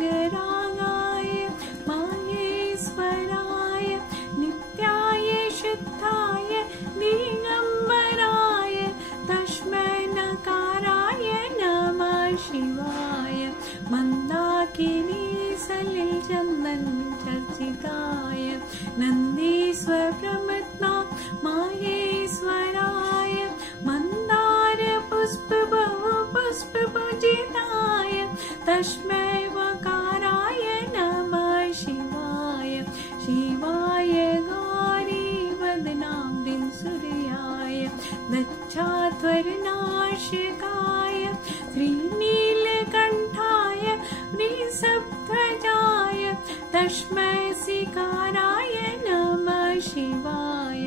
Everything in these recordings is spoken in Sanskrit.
भस्माङ्गरागाय माहेश्वराय नित्याय शुद्धाय दिगम्बराय तस्मै नकाराय नमः शिवाय मन्दाकिनी सलिल चन्दन चर्चिताय नन्दीश्वर प्रमत्ता माहेश्वराय मन्दार पुष्प बहु पुष्प पूजिताय तस्मै वकाराय नमः शिवाय शिवाय गौरी वदनाम्रिं सूर्याय दक्षाध्वरनाशकाय श्रीनीलकण्ठाय वृषभध्वजाय तस्मै सिकाराय नमः शिवाय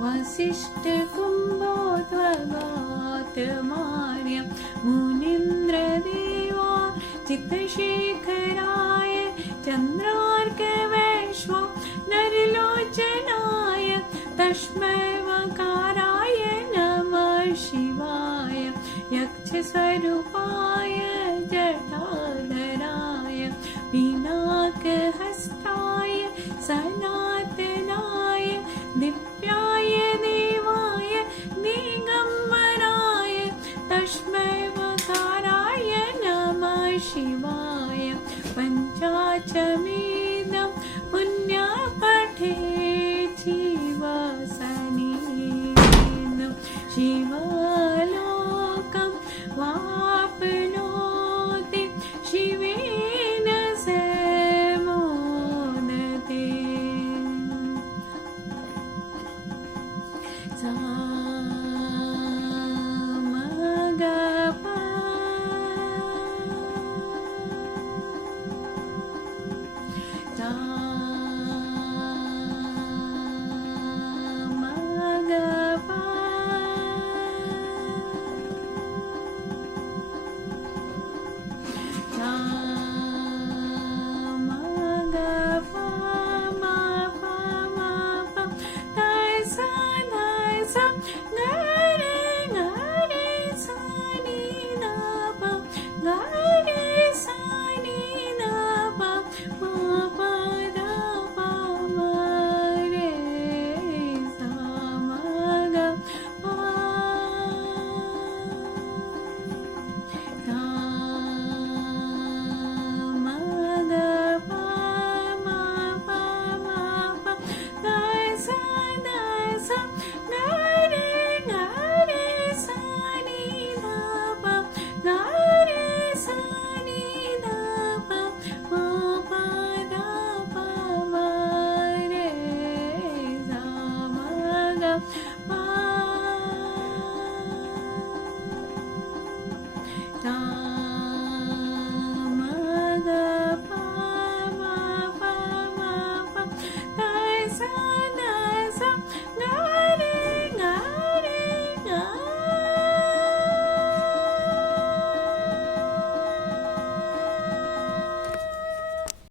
वसिष्ठकुम्भोद्भवात्मार्य मुनीन्द्रदेवा चित्तशेखराय चन्द्रार्कवैश्वा नरलोचनाय तस्मै वकाराय नमः शिवाय यक्षस्वरूपाय जटाधराय पिनाकहस्ताय सनातनाय दिव्याय देवाय दिगम्बराय तस्मै वकाराय नमः शिवाय पञ्चाचमेदं पुण्यपठे जीवसनेन शिवलोकं वाप्नोति शिवेन सह मोदते